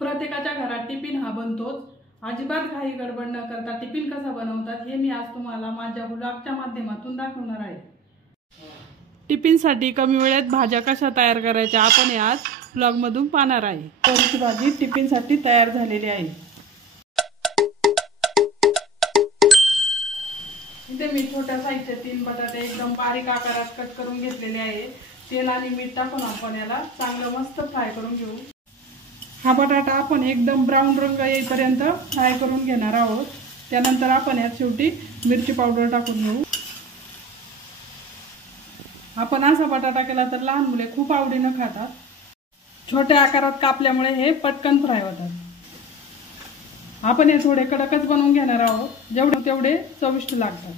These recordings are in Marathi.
प्रत्येकाच्या घरात टिफिन हा बनतोच। अजिबात घाई गडबड न करता टिफिन कसा बनवतात हे मी आज तुम्हाला माझ्या व्लॉगच्या माध्यमातून दाखवणार आहे। टिफिनसाठी कमी वेळेत भाज्या कशा तयार करायच्या आपण आज व्लॉगमधून पाहणार आहे। गवारीची भाजी टिफिनसाठी तयार झालेली आहे। इथे मी छोट्या साईजचे 3 बटाटे एकदम बारीक आकारात कट करून घेतलेले आहे। तेल आणि मीठ टाकून आपण याला चांगलं मस्त फ्राय करून घेऊ। हा बटाटा आपण एकदम ब्राऊन रंग येईपर्यंत फ्राय करून घेणार आहोत। त्यानंतर आपण यात शेवटी मिरची पावडर टाकून घेऊ। आपण असा बटाटा केला तर लहान मुले खूप आवडीने खातात। छोट्या आकारात कापल्यामुळे हे पटकन फ्राय होतात। आपण हे थोडे कडकच बनवून घेणार आहोत, जेवढे तेवढे चविष्ट लागतात।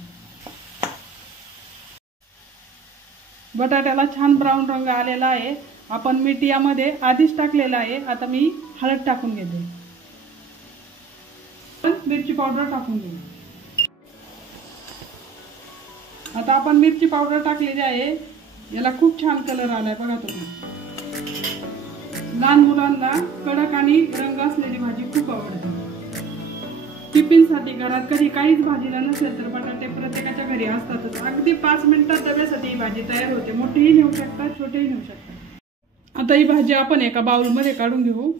बटाट्याला छान ब्राऊन रंग आलेला आहे। आपण मीठ यामध्ये आधीच टाकलेला आहे। आता मी हळद टाकून घेते। मिरची पावडर टाकून घेऊ। आता आपण मिरची पावडर टाकलेली आहे। याला खूप छान कलर आलाय बघा तुम्ही। लहान मुलांना कडक आणि रंग असलेली भाजी खूप आवडते। टिफिनसाठी घरात कधी काहीच भाजीला नसेल तर बटाटे प्रत्येकाच्या घरी असतातच। अगदी 5 मिनिटात डब्यासाठी ही भाजी तयार होते। मोठीही नेऊ शकतात, छोटेही नेऊ शकतात। आता ही भाजी आपण एका बाउल मध्ये काढून घेऊ।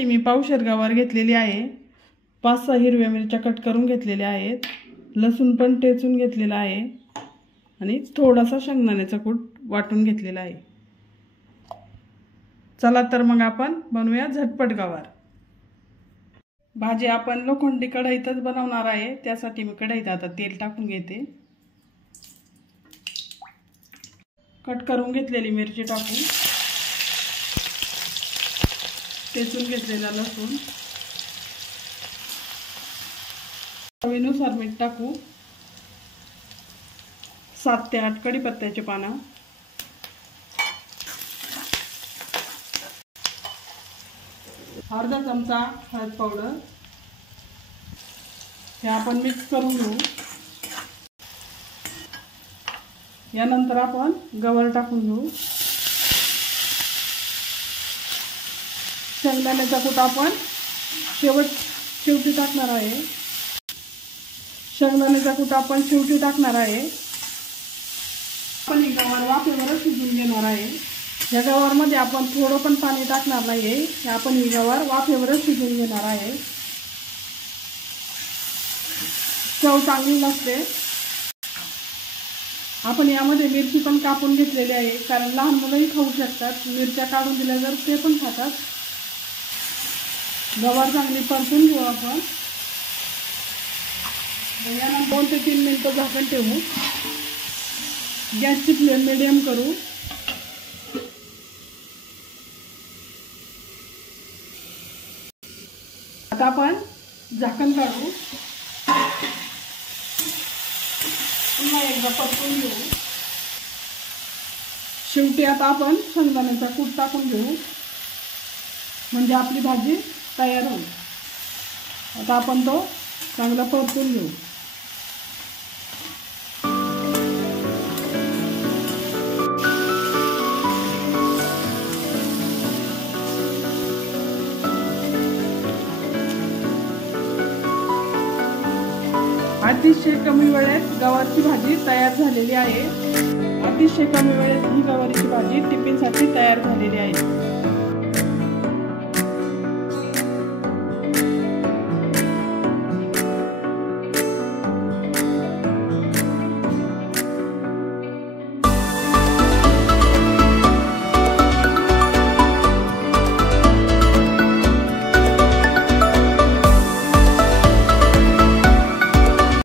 मी पावशेर गवार घेतलेली आहे। 5-6 हिरव्या मिरच्या कट करून घेतलेल्या आहेत। लसूण पण ठेचून घेतलेला आहे आणि थोडासा शेंगदाण्याचा कूट वाटून घेतलेला आहे। चला तर मग आपण बनवूया झटपट गवार। भाजी आपण लोखंडी कढईतच बनवणार आहे। त्यासाठी मी कढईत आता तेल टाकून घेते। कट करून घेतलेली मिरची टाकू, ठेचून घेतलेला लसूण, चवीनुसार मीठ टाकू, 7 ते 8 कढीपत्त्याची पानं, अर्धा चमचा हळद पावडर, हे आपण मिक्स करून घेऊ। यानंतर आपण गवार टाकून घेऊ। शेंगदाण्याचा कूट आपण शेवटी टाकणार आहे। शेंगदाण्याचा कूट आपण शेवटी टाकणार आहे। आपण ही गवार वाफेवर शिजवून घेणार आहे। या गवारमध्ये आपण थोडं पण पाणी टाकणार नाही। आपण ही गवार वाफेवर शिजवून घेणार आहे। चव चांगली लागते। आपण यामध्ये मिरची पण कापून घेतलेली आहे, कारण लहान मुलंही खाऊ शकतात। मिरच्या काढून दिल्या तर ते पण खातात। गवार चांगली परतून घेऊ आपण। यानंतर 2 ते 3 मिनिटं झाकण ठेवू। गॅसची फ्लेम मीडियम करू। आता आपण झाकण काढू, पुन्हा एकदा परतून घेऊ। शेवटी आता आपण शेंगदाण्याचा कूट टाकून घेऊ, म्हणजे आपली भाजी तयार होईल। आता आपण तो चांगला परतून घेऊ। अतिशय कमी वेळेत गवारची भाजी तयार झालेली आहे। अतिशय कमी वेळेत ही गवारीची भाजी टिफिनसाठी तयार झालेली आहे।